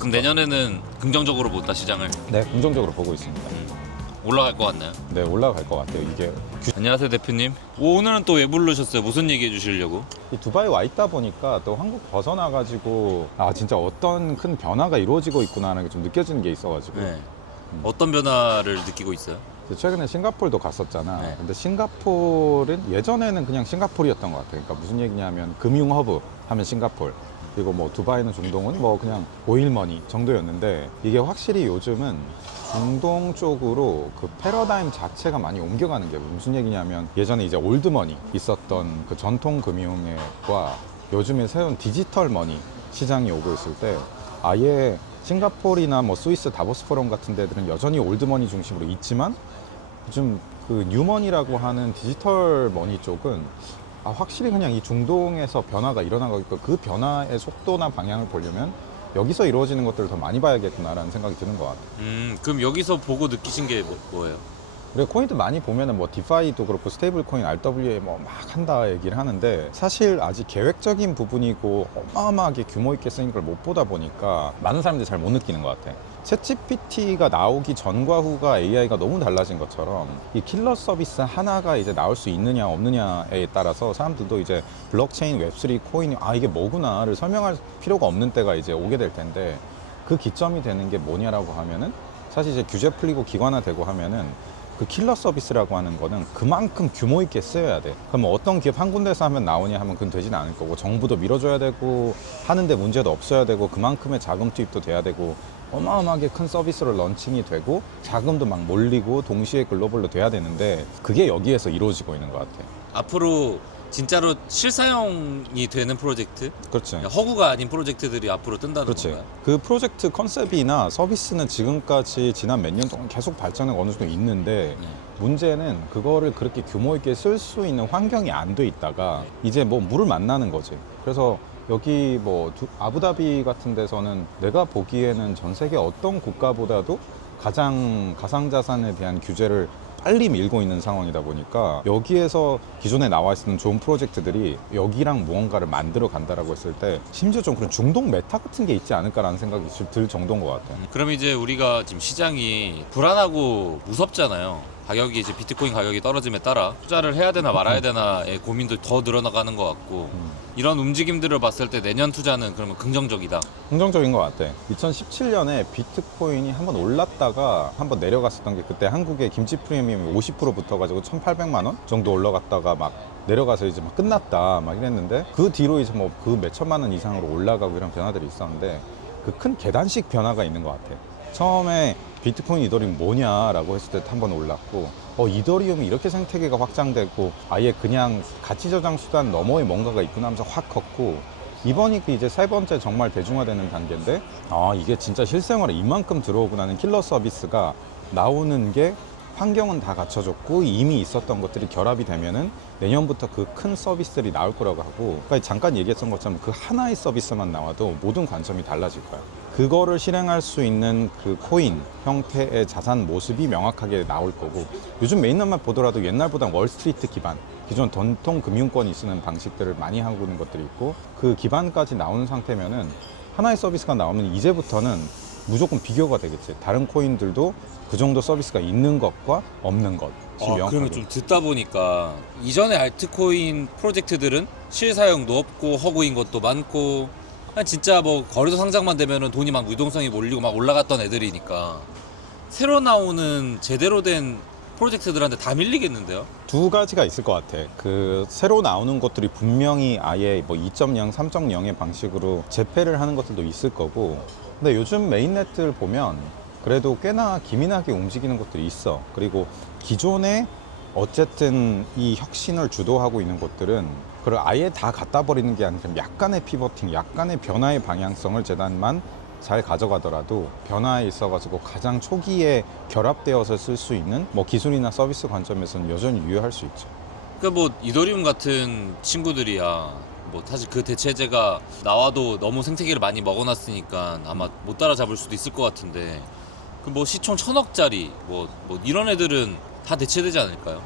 그럼 내년에는 긍정적으로 본다 시장을. 네, 긍정적으로 보고 있습니다. 올라갈 것 같나요? 네, 올라갈 것 같아요. 이게 안녕하세요 대표님. 오늘은 또 왜 부르셨어요? 무슨 얘기해 주시려고? 이 두바이 와 있다 보니까 또 한국 벗어나가지고 진짜 어떤 큰 변화가 이루어지고 있구나 하는 게 좀 느껴지는 게 있어가지고 네. 어떤 변화를 느끼고 있어요? 최근에 싱가포르도 갔었잖아. 네. 근데 싱가포르는 예전에는 그냥 싱가포르였던 것 같아. 그러니까 무슨 얘기냐면 금융 허브 하면 싱가포르. 그리고 뭐 두바이는 중동은 뭐 그냥 오일머니 정도였는데 이게 확실히 요즘은 중동 쪽으로 그 패러다임 자체가 많이 옮겨가는 게 무슨 얘기냐면 예전에 이제 올드머니 있었던 그 전통 금융과 요즘에 새로운 디지털 머니 시장이 오고 있을 때 아예 싱가포르나 뭐 스위스 다보스 포럼 같은 데들은 여전히 올드머니 중심으로 있지만 요즘 그 뉴머니라고 하는 디지털 머니 쪽은 확실히 그냥 이 중동에서 변화가 일어나고 있고 그 변화의 속도나 방향을 보려면 여기서 이루어지는 것들을 더 많이 봐야겠구나라는 생각이 드는 것 같아요. 그럼 여기서 보고 느끼신 게 뭐예요? 그리고 코인도 많이 보면은 뭐 디파이도 그렇고 스테이블 코인 RWA 뭐 막 한다 얘기를 하는데 사실 아직 계획적인 부분이고 어마어마하게 규모 있게 쓰는 걸 못 보다 보니까 많은 사람들이 잘 못 느끼는 것 같아. 챗GPT가 나오기 전과 후가 AI가 너무 달라진 것처럼 이 킬러 서비스 하나가 이제 나올 수 있느냐 없느냐에 따라서 사람들도 이제 블록체인, 웹3, 코인이 이게 뭐구나를 설명할 필요가 없는 때가 이제 오게 될 텐데 그 기점이 되는 게 뭐냐라고 하면은 사실 이제 규제 풀리고 기관화되고 하면은 그 킬러 서비스라고 하는 거는 그만큼 규모 있게 쓰여야 돼. 그럼 어떤 기업 한 군데서 하면 나오냐 하면 그건 되진 않을 거고 정부도 밀어줘야 되고 하는데 문제도 없어야 되고 그만큼의 자금 투입도 돼야 되고 어마어마하게 큰 서비스로 런칭이 되고 자금도 막 몰리고 동시에 글로벌로 돼야 되는데 그게 여기에서 이루어지고 있는 것 같아. 앞으로 진짜로 실사용이 되는 프로젝트? 그렇지. 허구가 아닌 프로젝트들이 앞으로 뜬다는 그렇지. 건가요? 그 프로젝트 컨셉이나 서비스는 지금까지 지난 몇 년 동안 계속 발전해 어느 정도 있는데 네. 문제는 그거를 그렇게 규모 있게 쓸 수 있는 환경이 안 돼 있다가 이제 뭐 물을 만나는 거지. 그래서 여기 뭐 아부다비 같은 데서는 내가 보기에는 전 세계 어떤 국가보다도 가장 가상자산에 대한 규제를 빨리 밀고 있는 상황이다 보니까 여기에서 기존에 나와 있는 좋은 프로젝트들이 여기랑 무언가를 만들어 간다라고 했을 때 심지어 좀 그런 중동 메타 같은 게 있지 않을까라는 생각이 들 정도인 것 같아요. 그럼 이제 우리가 지금 시장이 불안하고 무섭잖아요. 가격이 이제 비트코인 가격이 떨어짐에 따라 투자를 해야 되나 말아야 되나의 고민도 더 늘어나가는 것 같고 이런 움직임들을 봤을 때 내년 투자는 그러면 긍정적이다. 긍정적인 것 같아. 2017년에 비트코인이 한번 올랐다가 한번 내려갔었던 게 그때 한국의 김치 프리미엄이 50% 붙어가지고 1,800만 원 정도 올라갔다가 막 내려가서 이제 막 끝났다 막 이랬는데 그 뒤로 이제 뭐 그 몇천만 원 이상으로 올라가고 이런 변화들이 있었는데 그 큰 계단식 변화가 있는 것 같아. 처음에 비트코인 이더리움 뭐냐라고 했을 때 한 번 올랐고 이더리움이 이렇게 생태계가 확장되고 아예 그냥 가치 저장 수단 너머에 뭔가가 있구나 하면서 확 컸고 이번이 그 이제 세 번째 정말 대중화되는 단계인데 이게 진짜 실생활에 이만큼 들어오고 나는 킬러 서비스가 나오는 게 환경은 다 갖춰졌고 이미 있었던 것들이 결합이 되면은 내년부터 그 큰 서비스들이 나올 거라고 하고 그러니까 잠깐 얘기했던 것처럼 그 하나의 서비스만 나와도 모든 관점이 달라질 거야. 그거를 실행할 수 있는 그 코인 형태의 자산 모습이 명확하게 나올 거고 요즘 메인넷만 보더라도 옛날보다 월스트리트 기반 기존 전통 금융권이 쓰는 방식들을 많이 하고 있는 것들이 있고 그 기반까지 나오는 상태면은 하나의 서비스가 나오면 이제부터는 무조건 비교가 되겠지. 다른 코인들도 그 정도 서비스가 있는 것과 없는 것. 그러면 좀 듣다 보니까 이전의 알트코인 프로젝트들은 실사용도 없고 허구인 것도 많고 진짜 뭐 거래소 상장만 되면은 돈이 막 유동성이 몰리고 막 올라갔던 애들이니까 새로 나오는 제대로 된 프로젝트들한테 다 밀리겠는데요? 두 가지가 있을 것 같아. 그 새로 나오는 것들이 분명히 아예 뭐 2.0, 3.0의 방식으로 재패를 하는 것들도 있을 거고 근데 요즘 메인넷들 보면 그래도 꽤나 기민하게 움직이는 것들이 있어. 그리고 기존에 어쨌든 이 혁신을 주도하고 있는 것들은 그걸 아예 다 갖다 버리는 게 아니라 약간의 피버팅, 약간의 변화의 방향성을 재단만 잘 가져가더라도 변화에 있어가지고 가장 초기에 결합되어서 쓸 수 있는 뭐 기술이나 서비스 관점에서는 여전히 유효할 수 있죠. 그러니까 뭐 이더리움 같은 친구들이야 뭐 사실 그 대체제가 나와도 너무 생태계를 많이 먹어놨으니까 아마 못 따라잡을 수도 있을 것 같은데 그 뭐 시총 1,000억짜리 뭐 이런 애들은 다 대체되지 않을까요?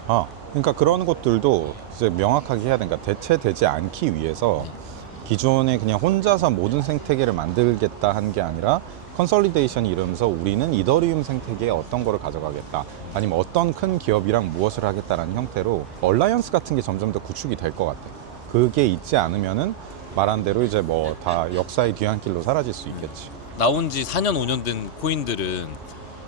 그러니까 그런 것들도 이제 명확하게 해야 되니까 대체되지 않기 위해서 기존에 그냥 혼자서 모든 생태계를 만들겠다 한 게 아니라 컨솔리데이션이 이러면서 우리는 이더리움 생태계에 어떤 거를 가져가겠다, 아니면 어떤 큰 기업이랑 무엇을 하겠다라는 형태로 얼라이언스 같은 게 점점 더 구축이 될 것 같아요. 그게 있지 않으면은 말한 대로 이제 뭐 다 역사의 뒤안길로 사라질 수 있겠지. 나온 지 4년 5년 된 코인들은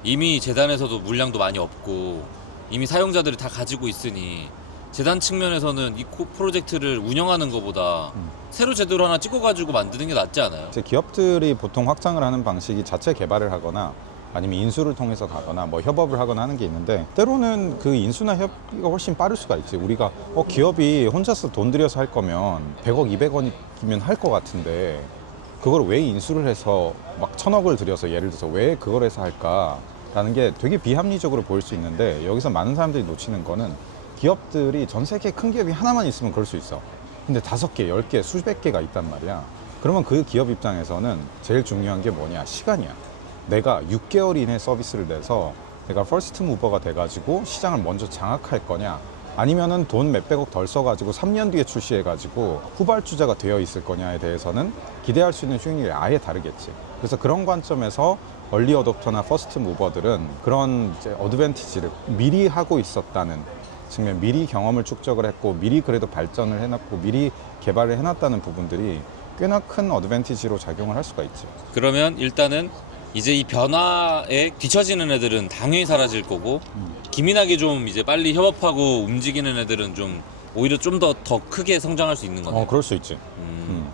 이미 재단에서도 물량도 많이 없고 이미 사용자들이 다 가지고 있으니 재단 측면에서는 이 프로젝트를 운영하는 것보다 새로 제도를 하나 찍어가지고 만드는 게 낫지 않아요? 이제 기업들이 보통 확장을 하는 방식이 자체 개발을 하거나 아니면 인수를 통해서 가거나 뭐 협업을 하거나 하는 게 있는데, 때로는 그 인수나 협의가 훨씬 빠를 수가 있지. 우리가 기업이 혼자서 돈 들여서 할 거면 100억, 200억이면 할 것 같은데 그걸 왜 인수를 해서 막 1000억을 들여서 예를 들어서 왜 그걸 해서 할까라는 게 되게 비합리적으로 보일 수 있는데, 여기서 많은 사람들이 놓치는 거는 기업들이 전 세계 큰 기업이 하나만 있으면 그럴 수 있어. 근데 5개, 10개, 수백 개가 있단 말이야. 그러면 그 기업 입장에서는 제일 중요한 게 뭐냐? 시간이야. 내가 6개월 이내 서비스를 내서 내가 퍼스트 무버가 돼가지고 시장을 먼저 장악할 거냐, 아니면은 돈 몇백억 덜 써가지고 3년 뒤에 출시해가지고 후발주자가 되어 있을 거냐에 대해서는 기대할 수 있는 수익률이 아예 다르겠지. 그래서 그런 관점에서 얼리 어댑터나 퍼스트 무버들은 그런 이제 어드밴티지를 미리 하고 있었다는 측면, 미리 경험을 축적을 했고 미리 그래도 발전을 해놨고 미리 개발을 해놨다는 부분들이 꽤나 큰 어드밴티지로 작용을 할 수가 있죠. 그러면 일단은 이제 이 변화에 뒤처지는 애들은 당연히 사라질 거고 기민하게 좀 이제 빨리 협업하고 움직이는 애들은 좀 오히려 좀 더 크게 성장할 수 있는 거네요. 그럴 수 있지.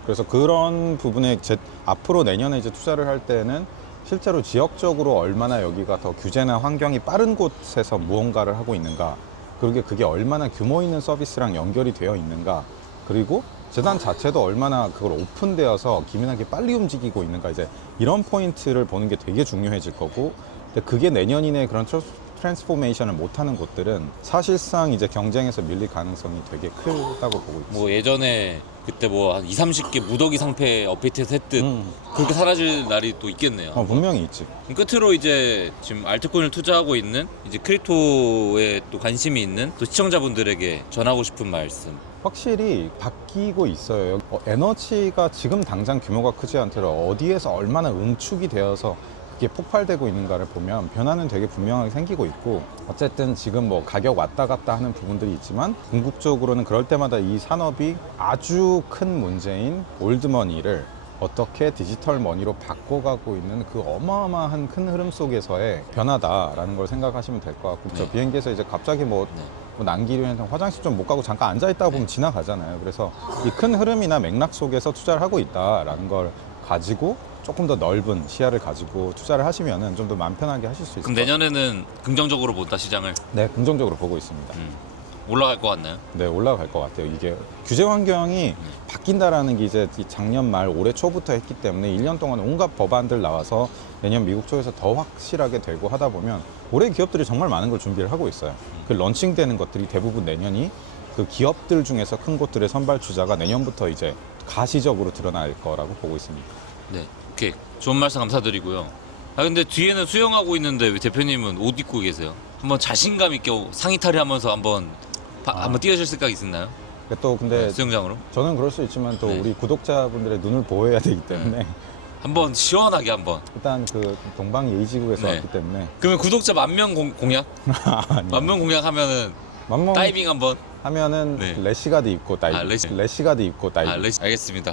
그래서 그런 부분에 앞으로 내년에 이제 투자를 할 때는 실제로 지역적으로 얼마나 여기가 더 규제나 환경이 빠른 곳에서 무언가를 하고 있는가, 그게 얼마나 규모 있는 서비스랑 연결이 되어 있는가, 그리고 재단 자체도 얼마나 그걸 오픈되어서 기민하게 빨리 움직이고 있는가, 이제 이런 포인트를 보는 게 되게 중요해질 거고, 근데 그게 내년 이내에 그런 트랜스포메이션을 못하는 곳들은 사실상 이제 경쟁에서 밀릴 가능성이 되게 크다고 보고 있습니다. 뭐 예전에 그때 뭐 한 2, 30개 무더기 상패 업데이트해서 했듯 그렇게 사라질 날이 또 있겠네요. 분명히 있지. 끝으로 이제 지금 알트코인을 투자하고 있는 이제 크립토에 또 관심이 있는 또 시청자분들에게 전하고 싶은 말씀. 확실히 바뀌고 있어요. 에너지가 지금 당장 규모가 크지 않더라도 어디에서 얼마나 응축이 되어서 그게 폭발되고 있는가를 보면 변화는 되게 분명하게 생기고 있고, 어쨌든 지금 뭐 가격 왔다 갔다 하는 부분들이 있지만 궁극적으로는 그럴 때마다 이 산업이 아주 큰 문제인 올드머니를 어떻게 디지털 머니로 바꿔가고 있는 그 어마어마한 큰 흐름 속에서의 변화다라는 걸 생각하시면 될 것 같고, 저 비행기에서 이제 갑자기 뭐 난기류 현상, 화장실 좀 못 가고 잠깐 앉아있다가 보면 지나가잖아요. 그래서 이 큰 흐름이나 맥락 속에서 투자를 하고 있다라는 걸 가지고 조금 더 넓은 시야를 가지고 투자를 하시면은 좀 더 마음 편하게 하실 수 있을 그럼 것 같아요. 내년에는 긍정적으로 본다 시장을? 네, 긍정적으로 보고 있습니다. 올라갈 것 같나요? 네, 올라갈 것 같아요. 이게 규제 환경이 바뀐다라는 게 이제 이 작년 말 올해 초부터 했기 때문에 1년 동안 온갖 법안들 나와서 내년 미국 쪽에서 더 확실하게 되고 하다 보면 올해 기업들이 정말 많은 걸 준비를 하고 있어요. 그 런칭되는 것들이 대부분 내년이 그 기업들 중에서 큰 곳들의 선발 주자가 내년부터 이제 가시적으로 드러날 거라고 보고 있습니다. 네, 오케이. 좋은 말씀 감사드리고요. 근데 뒤에는 수영하고 있는데 왜 대표님은 옷 입고 계세요? 한번 자신감 있게 상의 탈의하면서 한번 뛰어실 생각 있나요? 또 근데 수영장으로? 저는 그럴 수 있지만 또 네. 우리 구독자분들의 눈을 보호해야 되기 때문에 한번 시원하게 한번. 일단 그 동방 예의지국에서 네. 왔기 때문에 그러면 구독자 10,000명 공약? 아니요. 10,000명 공약하면은 만명 다이빙 한번. 하면은 네. 래시가드 입고 다이빙. 래시. 래시가드 입고 다이빙. 알겠습니다.